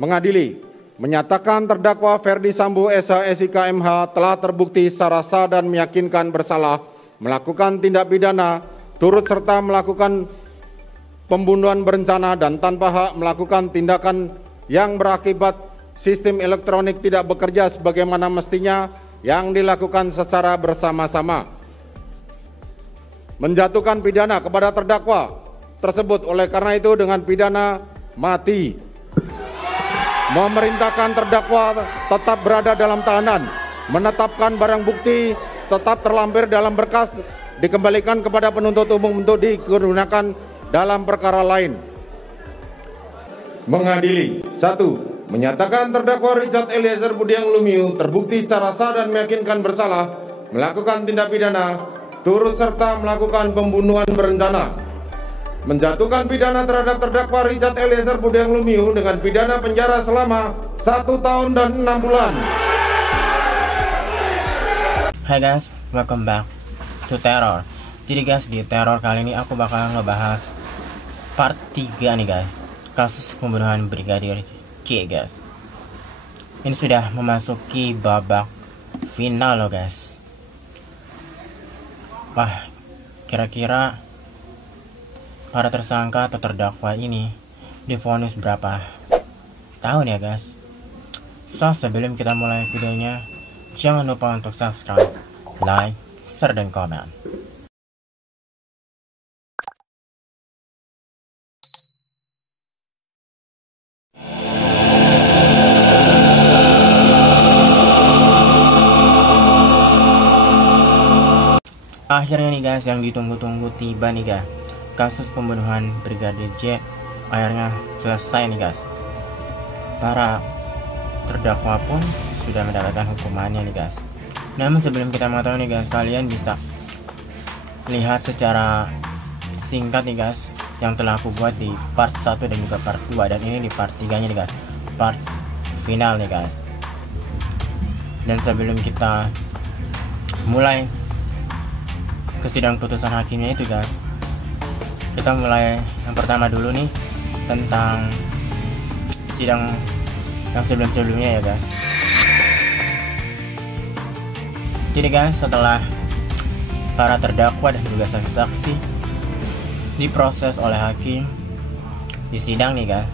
Mengadili, menyatakan terdakwa Ferdi Sambo SH SIK MH telah terbukti secara sah dan meyakinkan bersalah melakukan tindak pidana turut serta melakukan pembunuhan berencana dan tanpa hak melakukan tindakan yang berakibat sistem elektronik tidak bekerja sebagaimana mestinya yang dilakukan secara bersama-sama. Menjatuhkan pidana kepada terdakwa tersebut oleh karena itu dengan pidana mati. Memerintahkan terdakwa tetap berada dalam tahanan, menetapkan barang bukti tetap terlampir dalam berkas, dikembalikan kepada penuntut umum untuk digunakan dalam perkara lain. Mengadili, 1. Menyatakan terdakwa Richard Eliezer Budiang Lumiu terbukti secara sah dan meyakinkan bersalah melakukan tindak pidana turut serta melakukan pembunuhan berencana. Menjatuhkan pidana terhadap terdakwa Richard Eliezer Budiang Lumiu dengan pidana penjara selama 1 tahun dan 6 bulan. Hai guys, welcome back to Teror. Jadi guys, di Teror kali ini aku bakal ngebahas part 3 nih guys, kasus pembunuhan Brigadir C guys. Ini sudah memasuki babak final loh guys. Wah, kira-kira para tersangka atau terdakwa ini divonis berapa tahun ya guys? So, sebelum kita mulai videonya, jangan lupa untuk subscribe, like, share, dan komen. Akhirnya nih guys, yang ditunggu-tunggu tiba nih guys. Kasus pembunuhan Brigadir J akhirnya selesai nih guys. Para terdakwa pun sudah mendapatkan hukumannya nih guys. Namun sebelum kita mengetahui nih guys, kalian bisa lihat secara singkat nih guys yang telah aku buat di part 1 dan juga part 2, dan ini di part 3 nya nih guys, part final nih guys. Dan sebelum kita mulai ke sidang putusan hakimnya itu guys, kita mulai yang pertama dulu nih tentang sidang yang sebelum-sebelumnya ya guys. Jadi guys, setelah para terdakwa dan juga saksi-saksi diproses oleh hakim di sidang nih guys,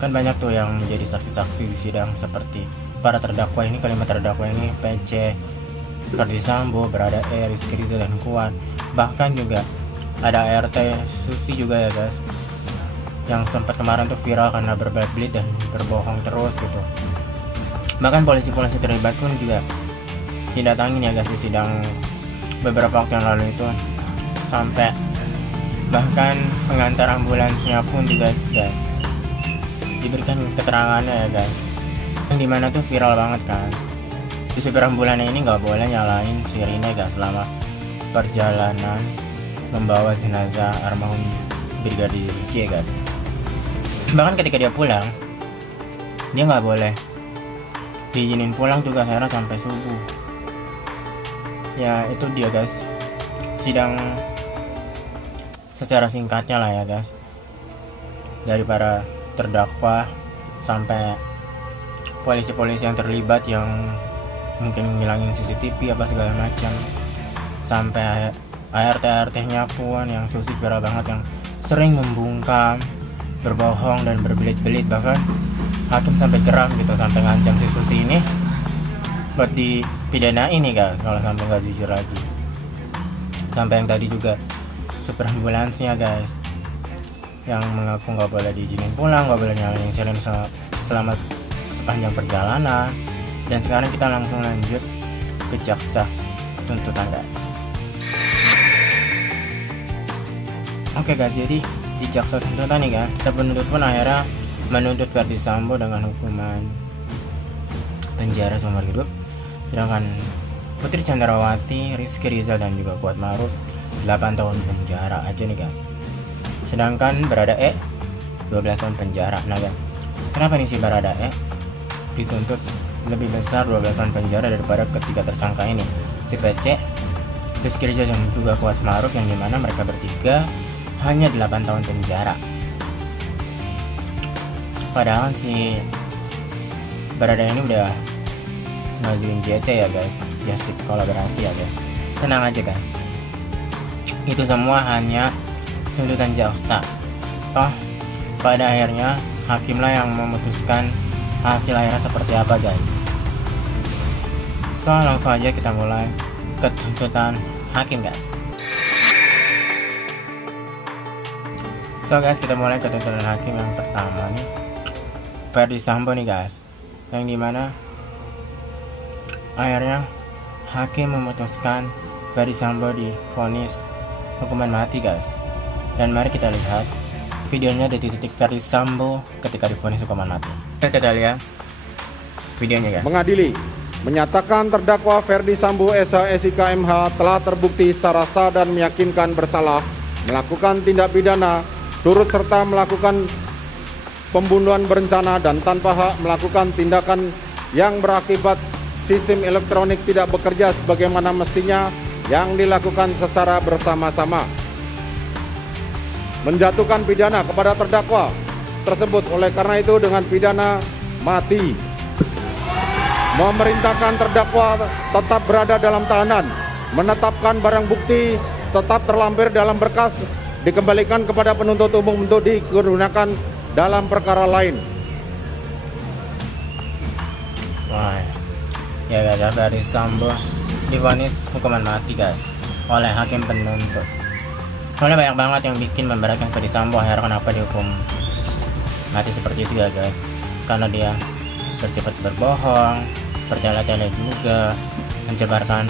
kan banyak tuh yang menjadi saksi-saksi di sidang seperti para terdakwa ini, kalimat terdakwa ini PC, Ferdi Sambo, Berada E, Rizky Rizal, dan Kuat. Bahkan juga ada ART Susi juga ya guys, yang sempat kemarin tuh viral karena berbelit dan berbohong terus gitu. Bahkan polisi-polisi terlibat pun juga didatangin ya guys di sidang beberapa waktu yang lalu itu, sampai bahkan pengantar ambulansnya pun juga guys diberikan keterangannya ya guys, yang dimana tuh viral banget kan. Di supir ambulannya ini nggak boleh nyalain sirine guys selama perjalanan membawa jenazah almarhum Brigadir J guys. Bahkan ketika dia pulang, dia nggak boleh diizinin pulang tuh guys, akhirnya sampai subuh. Ya itu dia guys, sidang secara singkatnya lah ya guys, dari para terdakwa sampai polisi-polisi yang terlibat yang mungkin ngilangin CCTV apa segala macam, sampai ART-nya pun yang Susi viral banget, yang sering membungkam, berbohong dan berbelit-belit. Bahkan hakim sampai geram gitu, sampai ngancam si Susi ini buat dipidana ini guys kalau sampai nggak jujur lagi. Sampai yang tadi juga supir ambulansnya guys, yang mengaku nggak boleh diizinin pulang, nggak boleh nyalain siren selama sepanjang perjalanan. Dan sekarang kita langsung lanjut ke jaksa tuntutan guys. Oke guys, jadi di jaksa tuntutan nih guys, penuntut pun akhirnya menuntut Ferdi Sambo dengan hukuman penjara seumur hidup, sedangkan Putri Chandrawati, Rizky Rizal, dan juga Kuat Maruf 8 tahun penjara aja nih guys. Sedangkan Berada E 12 tahun penjara. Nah guys, kenapa nih si Berada E dituntut lebih besar 12 tahun penjara daripada ketiga tersangka ini, si PC, Rizky Rizal, dan juga Kuat Maruf, yang dimana mereka bertiga hanya 8 tahun penjara. Padahal si Barada ini udah ngajuin JT ya guys, justice kolaborasi ya guys. Tenang aja kan, itu semua hanya tuntutan jaksa. Toh pada akhirnya hakimlah yang memutuskan hasil akhirnya seperti apa guys. So langsung aja kita mulai ke tuntutan hakim guys. So guys, kita mulai ke tuntutan hakim yang pertama nih, Ferdi Sambo nih guys, yang dimana akhirnya hakim memutuskan Ferdi Sambo divonis hukuman mati guys. Dan mari kita lihat videonya detik-detik Ferdi Sambo ketika divonis hukuman mati. Kita lihat videonya guys. Mengadili menyatakan terdakwa Ferdi Sambo SH MH telah terbukti secara sah dan meyakinkan bersalah melakukan tindak pidana turut serta melakukan pembunuhan berencana dan tanpa hak melakukan tindakan yang berakibat sistem elektronik tidak bekerja sebagaimana mestinya yang dilakukan secara bersama-sama. Menjatuhkan pidana kepada terdakwa tersebut oleh karena itu dengan pidana mati. Memerintahkan terdakwa tetap berada dalam tahanan. Menetapkan barang bukti tetap terlampir dalam berkas dikembalikan kepada penuntut umum untuk digunakan dalam perkara lain. Wah, ya guys, Ferdi Sambo divonis hukuman mati guys oleh hakim penuntut. Soalnya banyak banget yang bikin memberatkan Ferdi Sambo. Akhirnya kenapa dihukum mati seperti itu ya guys? Karena dia bersifat berbohong, bertele-tele juga, mencemarkan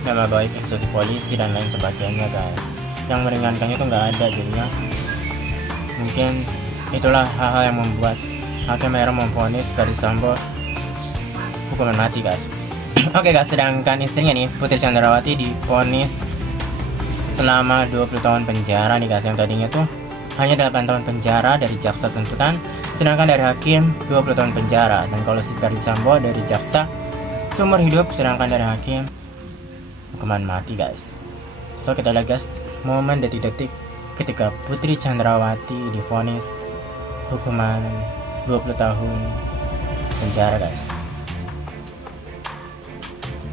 nama baik institusi polisi dan lain sebagainya guys. Yang meringankannya itu nggak ada, jadinya mungkin itulah hal-hal yang membuat hakim akhirnya memvonis Ferdi Sambo hukuman mati guys. Oke guys, sedangkan istrinya nih Putri Chandrawati divonis selama 20 tahun penjara nih guys. Yang tadinya tuh hanya 8 tahun penjara dari jaksa tuntutan, sedangkan dari hakim 20 tahun penjara. Dan kalau si Ferdi Sambo dari jaksa seumur hidup, sedangkan dari hakim hukuman mati guys. So kita lihat guys momen detik-detik ketika Putri Chandrawati divonis hukuman 20 tahun penjara guys.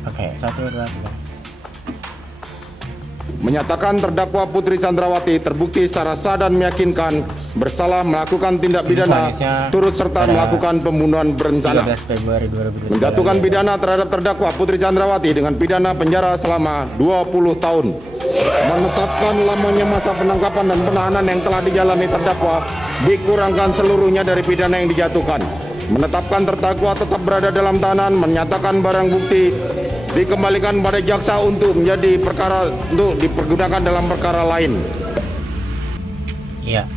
Oke, 1, 2, 3. Menyatakan terdakwa Putri Chandrawati terbukti secara sah dan meyakinkan bersalah melakukan tindak pidana turut serta melakukan pembunuhan berencana. 13 Februari 2023. Menjatuhkan pidana terhadap terdakwa Putri Chandrawati dengan pidana penjara selama 20 tahun. Menetapkan lamanya masa penangkapan dan penahanan yang telah dijalani terdakwa dikurangkan seluruhnya dari pidana yang dijatuhkan. Menetapkan terdakwa tetap berada dalam tahanan. Menyatakan barang bukti dikembalikan pada jaksa untuk dipergunakan dalam perkara lain. Iya.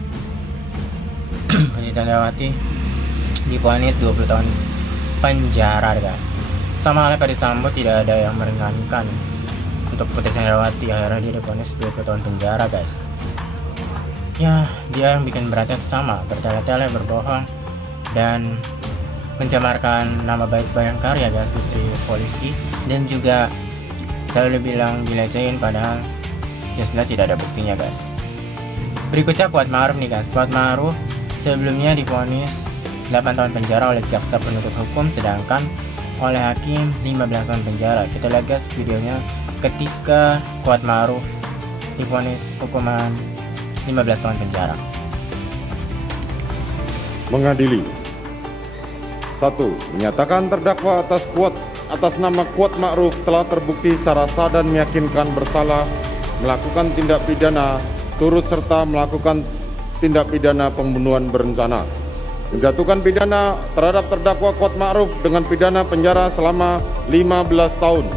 Putri Chandrawati divonis 20 tahun penjara guys. Sama halnya Ferdi Sambo tidak ada yang meringankan. Untuk Putri Chandrawati akhirnya dia divonis 20 tahun penjara guys. Ya, dia yang bikin beratnya itu sama, bertele-tele, berbohong, dan mencemarkan nama baik Bayangkara ya guys, istri polisi, dan juga selalu dibilang dilecehin padahal jelas tidak ada buktinya guys. Berikutnya Kuatmaruf nih guys. Kuatmaruf sebelumnya divonis 8 tahun penjara oleh jaksa penuntut hukum, sedangkan oleh hakim 15 tahun penjara. Kita lihat guys videonya ketika Kuatmaruf divonis hukuman 15 tahun penjara. Mengadili 1. Menyatakan terdakwa atas nama Kuatmaruf telah terbukti secara sah dan meyakinkan bersalah melakukan tindak pidana turut serta melakukan tindak pidana pembunuhan berencana. Menjatuhkan pidana terhadap terdakwa Kuatmaruf dengan pidana penjara selama 15 tahun.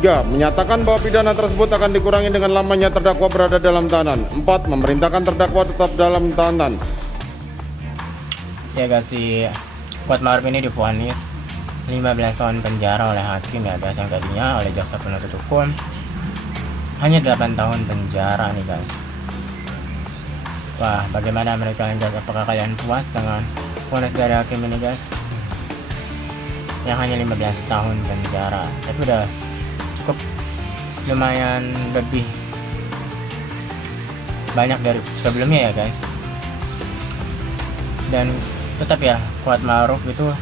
3. Menyatakan bahwa pidana tersebut akan dikurangi dengan lamanya terdakwa berada dalam tahanan. 4. Memerintahkan terdakwa tetap dalam tahanan. Ya guys, si Kuatmaruf ini divonis 15 tahun penjara oleh hakim ya guys, yang tadinya oleh jaksa penuntut hukum hanya 8 tahun penjara nih guys. Wah, bagaimana mereka guys? Apakah kalian puas dengan vonis dari hakim ini guys? Yang hanya 15 tahun penjara, tapi udah cukup lumayan lebih banyak dari sebelumnya ya guys. Dan tetap ya Kuat Maruf itu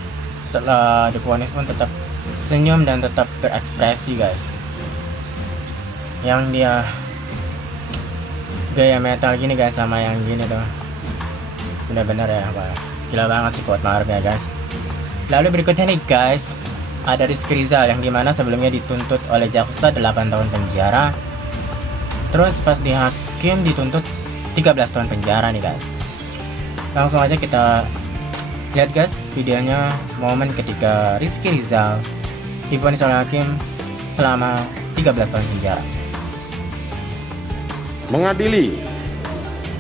setelah divonis pun tetap senyum dan tetap berekspresi guys. Yang dia gaya metal gini guys sama yang gini tuh bener-bener ya, apa gila banget sih Kuat Maruf ya guys. Lalu berikutnya nih guys, ada Rizky Rizal yang dimana sebelumnya dituntut oleh jaksa 8 tahun penjara, terus pas di hakim dituntut 13 tahun penjara nih guys. Langsung aja kita lihat guys videonya, momen ketika Rizky Rizal divonis oleh hakim selama 13 tahun penjara. Mengadili.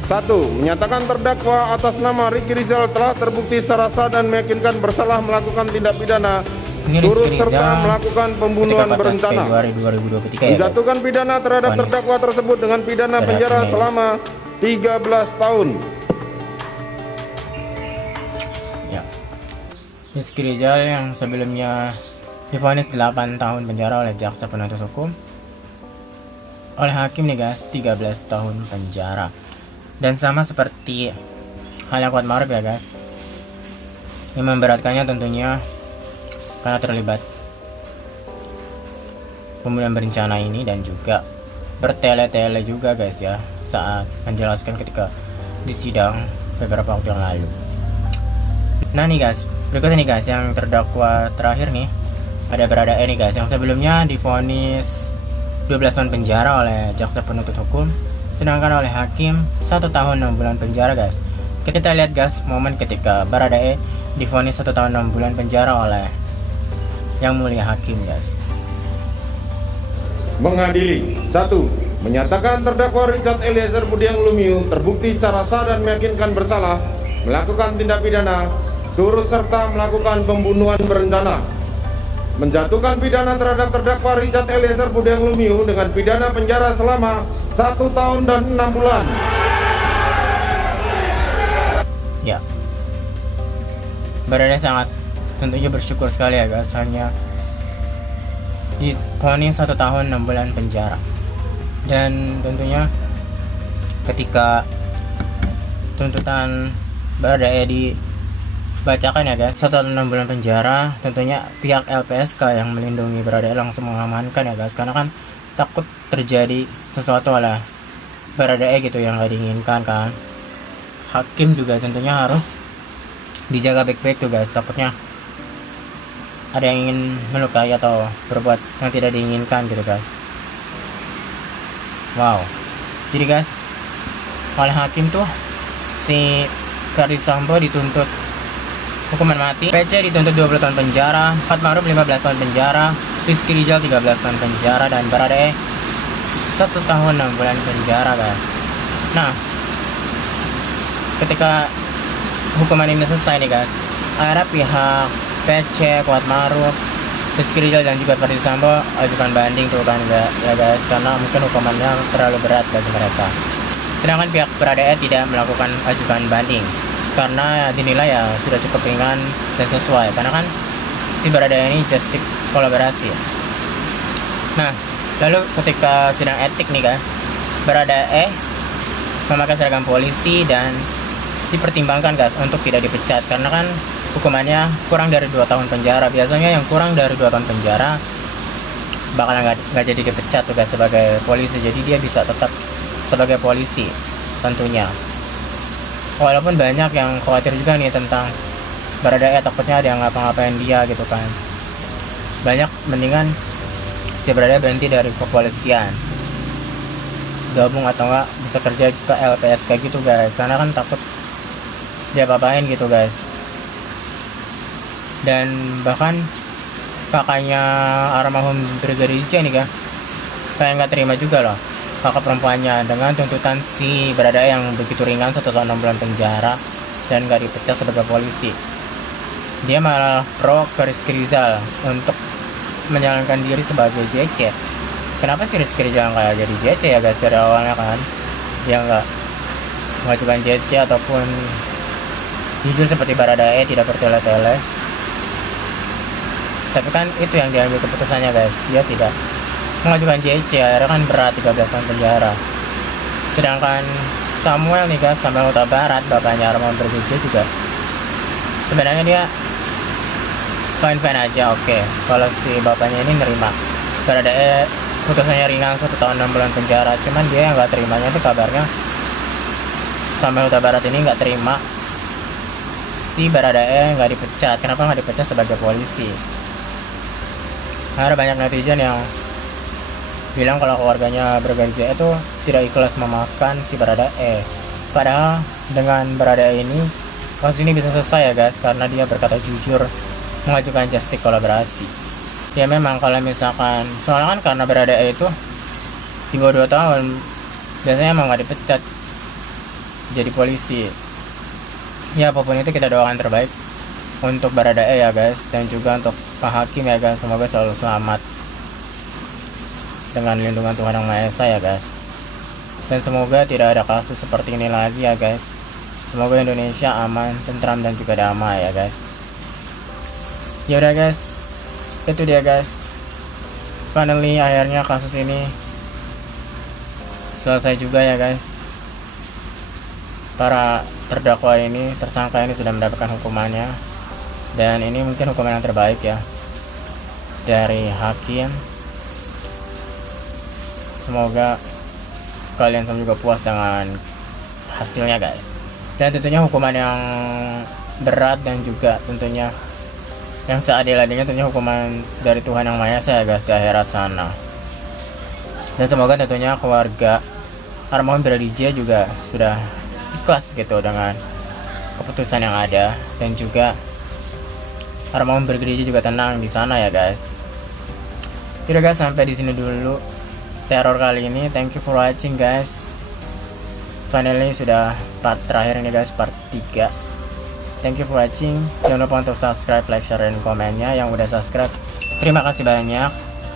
1. Menyatakan terdakwa atas nama Rizky Rizal telah terbukti secara sah dan meyakinkan bersalah melakukan tindak pidana turut serta melakukan pembunuhan berencana, menjatuhkan pidana terhadap terdakwa tersebut dengan pidana penjara selama 13 tahun. Ya. Rizky Rizal yang sebelumnya divonis 8 tahun penjara oleh jaksa penuntut hukum, oleh hakim nih guys 13 tahun penjara. Dan sama seperti halnya Kuat Maruf ya guys, yang memberatkannya tentunya karena terlibat pembunuhan berencana ini dan juga bertele-tele juga guys ya saat menjelaskan ketika di sidang beberapa waktu yang lalu. Nah nih guys, berikutnya nih guys yang terdakwa terakhir nih, ada Baradae nih guys, yang sebelumnya divonis 12 tahun penjara oleh jaksa penuntut hukum, sedangkan oleh hakim 1 tahun 6 bulan penjara guys. Kita lihat guys momen ketika Baradae divonis 1 tahun 6 bulan penjara oleh Yang Mulia Hakim guys. Mengadili. 1. Menyatakan terdakwa Richard Eliezer Budiang Lumiu terbukti secara sah dan meyakinkan bersalah melakukan tindak pidana turut serta melakukan pembunuhan berencana, menjatuhkan pidana terhadap terdakwa Richard Eliezer Budiang Lumiu dengan pidana penjara selama 1 tahun dan 6 bulan. Ya, Baradae sangat tentunya bersyukur sekali ya guys, hanya divonis 1 tahun 6 bulan penjara. Dan tentunya ketika tuntutan Baradae dibacakan ya guys 1 tahun 6 bulan penjara, tentunya pihak LPSK yang melindungi Baradae langsung mengamankan ya guys, karena kan takut terjadi sesuatu oleh Baradae gitu yang gak diinginkan kan. Hakim juga tentunya harus dijaga baik-baik tuh guys, takutnya ada yang ingin melukai atau berbuat yang tidak diinginkan gitu guys. Wow, jadi guys oleh hakim tuh si Ferdy Sambo dituntut hukuman mati, PC dituntut 20 tahun penjara, Kuat Maruf 15 tahun penjara, Rizky Rizal 13 tahun penjara, dan Baradae 1 tahun 6 bulan penjara guys. Nah ketika hukuman ini selesai nih guys, akhirnya pihak PC, Kuat Maruf, Rizky Rizal dan juga Ferdy Sambo ajukan banding tuh kan ya guys, karena mungkin hukumannya terlalu berat bagi mereka. Sedangkan pihak Baradae tidak melakukan ajukan banding karena dinilai ya sudah cukup ringan dan sesuai, karena kan si Baradae ini justice kolaborasi. Nah lalu ketika sidang etik nih guys, Baradae memakai seragam polisi dan dipertimbangkan guys untuk tidak dipecat, karena kan hukumannya kurang dari 2 tahun penjara. Biasanya yang kurang dari 2 tahun penjara bakalan nggak jadi dipecat tuh guys sebagai polisi, jadi dia bisa tetap sebagai polisi tentunya. Walaupun banyak yang khawatir juga nih tentang Baradae, takutnya ada yang ngapa-ngapain dia gitu kan. Banyak mendingan si Baradae berhenti dari kepolisian, gabung atau enggak bisa kerja ke LPSK gitu guys, karena kan takut dia apa-apain gitu guys. Dan bahkan kakaknya almarhum Brigadir J nih kan, kayak nggak terima juga loh kakak perempuannya dengan tuntutan si Baradae yang begitu ringan 1 tahun 6 bulan penjara dan nggak dipecat sebagai polisi. Dia malah pro ke Rizky Rizal untuk menjalankan diri sebagai JC. Kenapa sih Rizky Rizal nggak jadi JC ya guys dari awalnya kan? Dia nggak mengajukan JC ataupun jujur seperti Baradae tidak bertele-tele. Tapi kan itu yang diambil keputusannya guys, dia tidak mengajukan JC, akhirnya kan berat 13 tahun penjara. Sedangkan Samuel nih guys, Samuel Huta Barat, bapaknya Arman Bergija juga sebenarnya dia fine aja, oke. Kalau si bapaknya ini nerima Baradae putusannya ringan 1 tahun 6 bulan penjara, cuman dia yang nggak terimanya itu kabarnya sampai Huta Barat ini nggak terima si Baradae nggak dipecat. Kenapa nggak dipecat sebagai polisi? Ada banyak netizen yang bilang kalau keluarganya Brigadir itu tidak ikhlas memaafkan si Baradae. Padahal dengan Baradae ini kasus ini bisa selesai ya guys, karena dia berkata jujur mengajukan justice kolaborasi. Ya memang kalau misalkan soalnya kan karena Baradae itu di bawah 2 tahun biasanya emang nggak dipecat jadi polisi. Ya apapun itu kita doakan terbaik untuk Baradae ya guys, dan juga untuk Pak Hakim ya guys, semoga selalu selamat dengan lindungan Tuhan Yang Maha Esa ya guys, dan semoga tidak ada kasus seperti ini lagi ya guys. Semoga Indonesia aman, tentram, dan juga damai ya guys. Ya udah guys, itu dia guys, finally akhirnya kasus ini selesai juga ya guys. Para terdakwa ini, tersangka ini sudah mendapatkan hukumannya, dan ini mungkin hukuman yang terbaik ya dari hakim. Semoga kalian semua juga puas dengan hasilnya guys, dan tentunya hukuman yang berat dan juga tentunya yang seadil-adilnya, tentunya hukuman dari Tuhan Yang Maha Esa ya guys di akhirat sana. Dan semoga tentunya keluarga almarhum Brigadir J juga sudah ikhlas gitu dengan keputusan yang ada, dan juga almarhum Brigadir J juga tenang di sana ya guys. Jadi guys, sampai di sini dulu teror kali ini. Thank you for watching guys. Finally sudah part terakhir ini guys, part 3. Thank you for watching. Jangan lupa untuk subscribe, like, share, dan komennya. Yang udah subscribe, terima kasih banyak.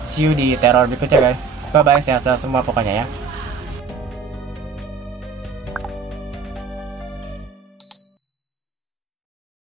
See you di teror berikutnya guys. Bye bye, sehat-sehat semua pokoknya ya.